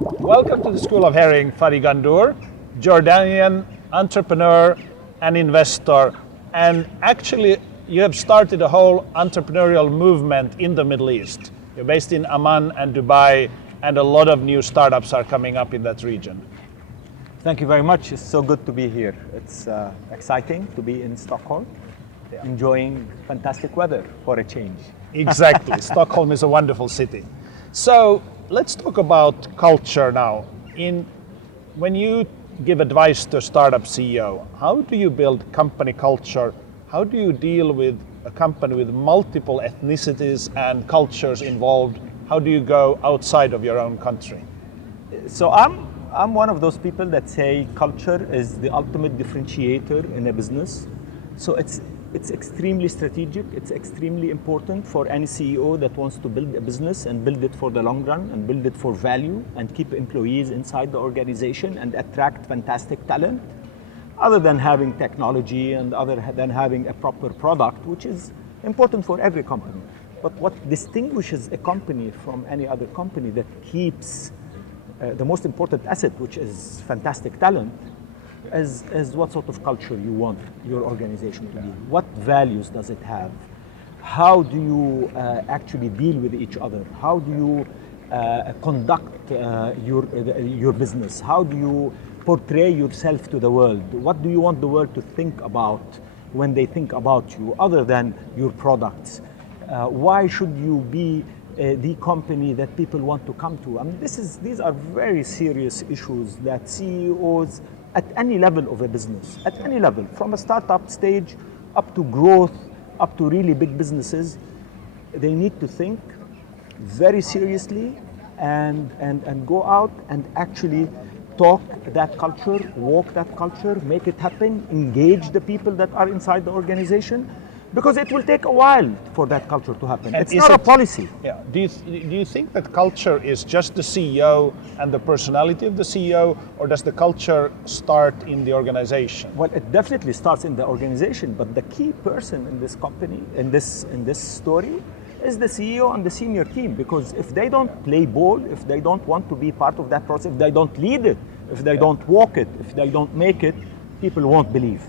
Welcome to the School of Herring, Fadi Ghandour, Jordanian entrepreneur and investor. And actually, you have started a whole entrepreneurial movement in the Middle East. You're based in Amman and Dubai, and a lot of new startups are coming up in that region. Thank you very much. It's so good to be here. It's exciting to be in Stockholm, enjoying fantastic weather for a change. Exactly. Stockholm is a wonderful city. So let's talk about culture now. When you give advice to a startup CEO, how do you build company culture? How do you deal with a company with multiple ethnicities and cultures involved? How do you go outside of your own country? So I'm one of those people that say culture is the ultimate differentiator in a business. So it's extremely strategic. It's extremely important for any CEO that wants to build a business and build it for the long run and build it for value and keep employees inside the organization and attract fantastic talent, other than having technology and other than having a proper product, which is important for every company. But what distinguishes a company from any other company that keeps the most important asset, which is fantastic talent, is what sort of culture you want your organization to be. What values does it have? How do you actually deal with each other? How do you conduct your business? How do you portray yourself to the world? What do you want the world to think about when they think about you, other than your products? Why should you be the company that people want to come to? I mean, these are very serious issues that CEOs at any level of a business, at any level, from a startup stage up to growth, up to really big businesses, they need to think very seriously and go out and actually talk that culture, walk that culture, make it happen, engage the people that are inside the organization, because it will take a while for that culture to happen. And it's not a policy. Yeah. Do you think that culture is just the CEO and the personality of the CEO, or does the culture start in the organization? Well, it definitely starts in the organization, but the key person in this company, in this story, is the CEO and the senior team. Because if they don't play ball, if they don't want to be part of that process, if they don't lead it, if they don't walk it, if they don't make it, people won't believe.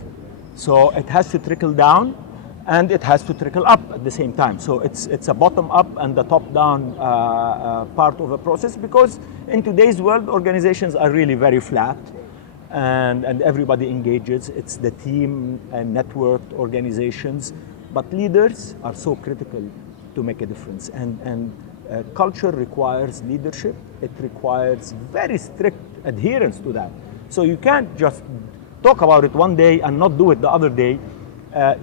So it has to trickle down, and it has to trickle up at the same time. So it's a bottom up and the top down part of a process, because in today's world, organizations are really very flat and everybody engages. It's the team and networked organizations, but leaders are so critical to make a difference. And culture requires leadership. It requires very strict adherence to that. So you can't just talk about it one day and not do it the other day.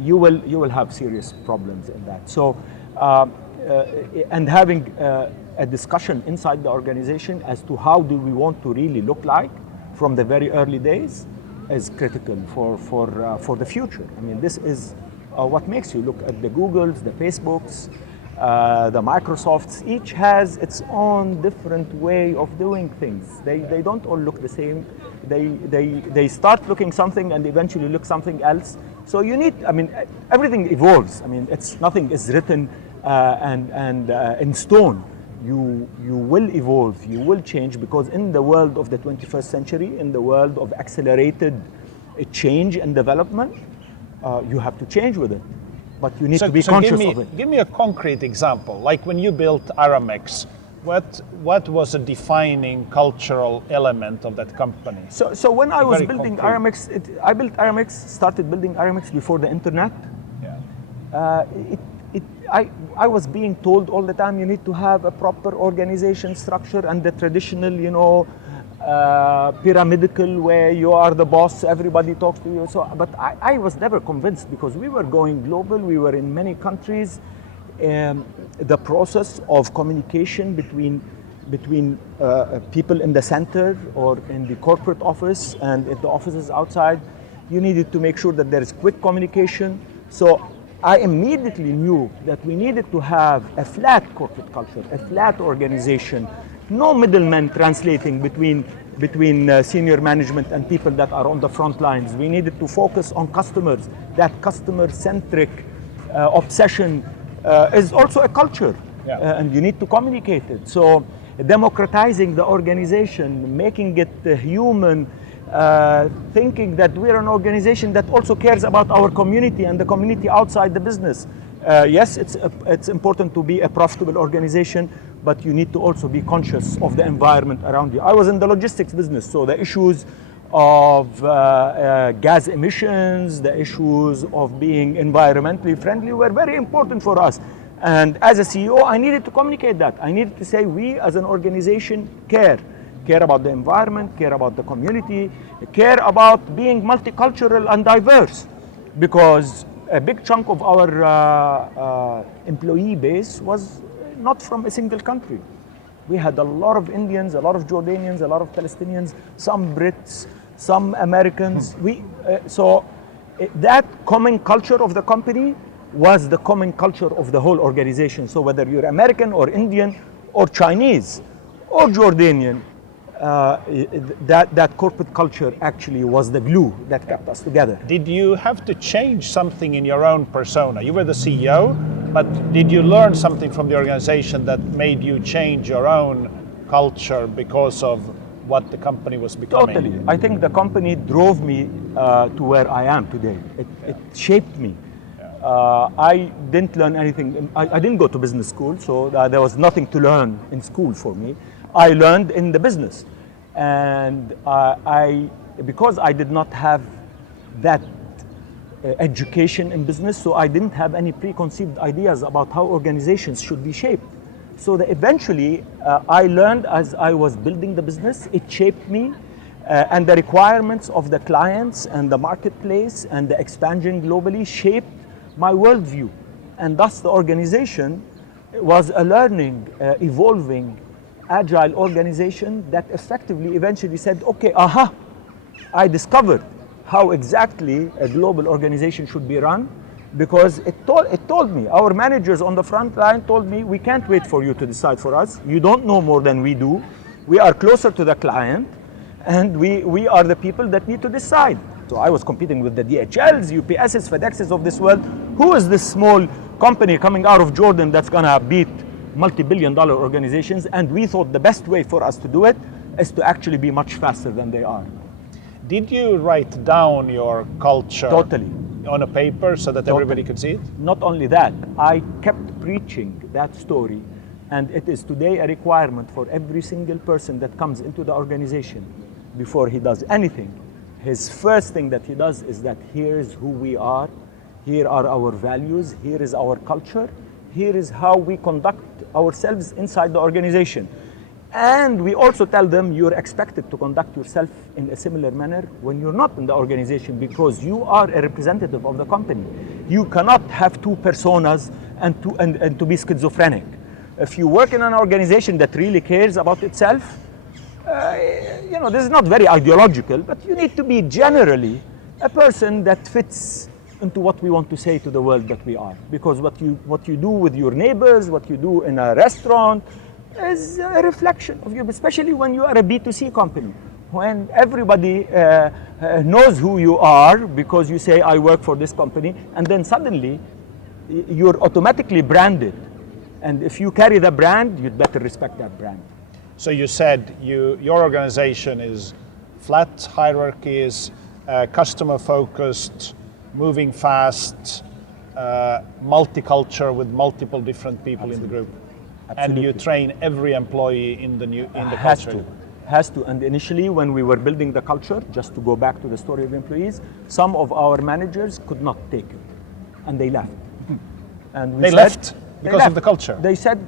You will have serious problems in that. So, and having a discussion inside the organization as to how do we want to really look like from the very early days is critical for the future. I mean, this is what makes you look at the Googles, the Facebooks, the Microsofts. Each has its own different way of doing things. They don't all look the same. They start looking something and eventually look something else. So you need, I mean, everything evolves. I mean, nothing is written and in stone. You will evolve, you will change, because in the world of the 21st century, in the world of accelerated change and development, you have to change with it. But you need to be conscious of it. Give me a concrete example. Like when you built Aramex, what was a defining cultural element of that company? So when I was Very building concrete. Aramex, started building Aramex before the internet. Yeah. I was being told all the time, you need to have a proper organization structure and the traditional, pyramidal where you are the boss, everybody talks to you. So, but I was never convinced, because we were going global, we were in many countries. The process of communication between people in the center or in the corporate office and at the offices outside, you needed to make sure that there is quick communication. So I immediately knew that we needed to have a flat corporate culture, a flat organization, no middlemen translating between senior management and people that are on the front lines. We needed to focus on customers. That customer-centric obsession is also a culture, and you need to communicate it. So democratizing the organization, making it human, thinking that we're an organization that also cares about our community and the community outside the business. Yes, it's important to be a profitable organization, but you need to also be conscious of the environment around you. I was in the logistics business, so the issues of gas emissions, the issues of being environmentally friendly were very important for us. And as a CEO, I needed to communicate that. I needed to say, we as an organization care about the environment, care about the community, care about being multicultural and diverse, because a big chunk of our employee base was not from a single country. We had a lot of Indians, a lot of Jordanians, a lot of Palestinians, some Brits, some Americans. So that common culture of the company was the common culture of the whole organization. So whether you're American or Indian or Chinese or Jordanian, that corporate culture actually was the glue that kept us together. Did you have to change something in your own persona? You were the CEO, but did you learn something from the organization that made you change your own culture because of what the company was becoming? Totally. I think the company drove me to where I am today. It shaped me. I didn't learn anything. I didn't go to business school, so there was nothing to learn in school for me. I learned in the business. And because I did not have that education in business, so I didn't have any preconceived ideas about how organizations should be shaped. So that eventually I learned as I was building the business, it shaped me, and the requirements of the clients and the marketplace and the expansion globally shaped my worldview. And thus the organization was a learning, evolving, agile organization that effectively eventually said, okay, I discovered how exactly a global organization should be run, because it told me, our managers on the front line told me, we can't wait for you to decide for us. You don't know more than we do. We are closer to the client, and we are the people that need to decide. So I was competing with the DHLs, UPSs, FedExes of this world. Who is this small company coming out of Jordan that's gonna beat multi-billion-dollar organizations? And we thought the best way for us to do it is to actually be much faster than they are. Did you write down your culture Totally. on a paper so that everybody could see it? Not only that, I kept preaching that story, and it is today a requirement for every single person that comes into the organization. Before he does anything, his first thing that he does is that here's who we are, here are our values, here is our culture, here is how we conduct ourselves inside the organization. And we also tell them you're expected to conduct yourself in a similar manner when you're not in the organization, because you are a representative of the company. You cannot have two personas and to be schizophrenic. If you work in an organization that really cares about itself, this is not very ideological, but you need to be generally a person that fits into what we want to say to the world that we are. Because what you do with your neighbors, what you do in a restaurant, is a reflection of you, especially when you are a B2C company. When everybody knows who you are because you say, I work for this company, and then suddenly you're automatically branded. And if you carry the brand, you'd better respect that brand. So you said your organization is flat hierarchies, customer focused, moving fast, multicultural with multiple different people in the group. Absolutely. And you train every employee in the culture. Has to. And initially, when we were building the culture, just to go back to the story of employees, some of our managers could not take it, and they left. And they left because of the culture. They said,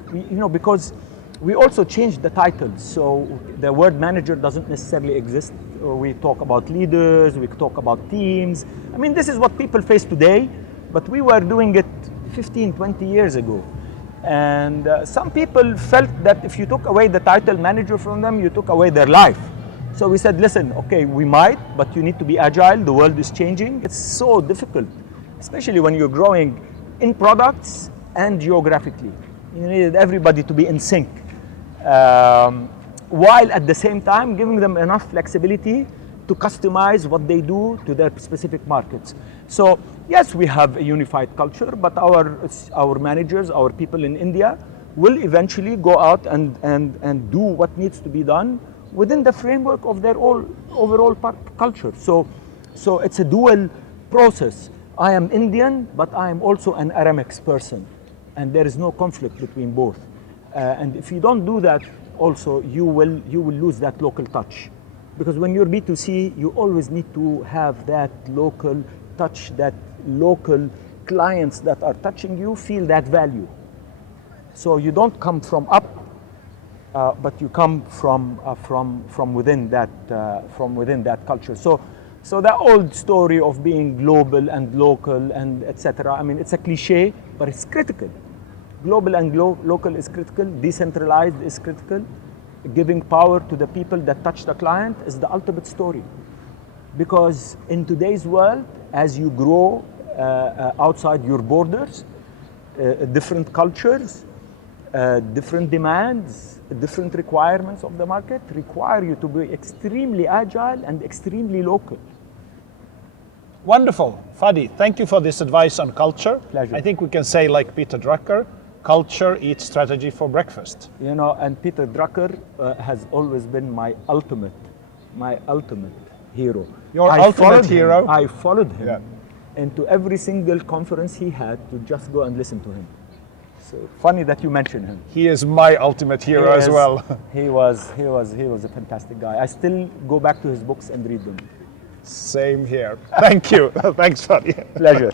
because we also changed the titles, so the word manager doesn't necessarily exist. We talk about leaders, we talk about teams. I mean, this is what people face today, but we were doing it 15, 20 years ago. And some people felt that if you took away the title manager from them, you took away their life. So we said, listen, okay, we might, but you need to be agile. The world is changing. It's so difficult, especially when you're growing in products and geographically. You needed everybody to be in sync, while at the same time giving them enough flexibility to customize what they do to their specific markets. So yes, we have a unified culture, but our managers, our people in India, will eventually go out and do what needs to be done within the framework of their overall culture. So it's a dual process. I am Indian, but I am also an Aramex person, and there is no conflict between both. And if you don't do that, also you will lose that local touch, because when you're B2C, you always need to have that local touch, that local clients that are touching you feel that value. So you don't come from up, but you come from within that culture. So that old story of being global and local and etc. I mean, it's a cliche, but it's critical. Global and local is critical. Decentralized is critical. Giving power to the people that touch the client is the ultimate story. Because in today's world, as you grow outside your borders, different cultures, different demands, different requirements of the market require you to be extremely agile and extremely local. Wonderful. Fadi, thank you for this advice on culture. Pleasure. I think we can say, like Peter Drucker, culture eats strategy for breakfast. You know, and Peter Drucker has always been my ultimate hero. Your ultimate hero? I followed him Yeah. into every single conference he had to just go and listen to him. So funny that you mention him. He is my ultimate hero as well. He was a fantastic guy. I still go back to his books and read them. Same here. Thank you. Thanks, Fadi. Pleasure.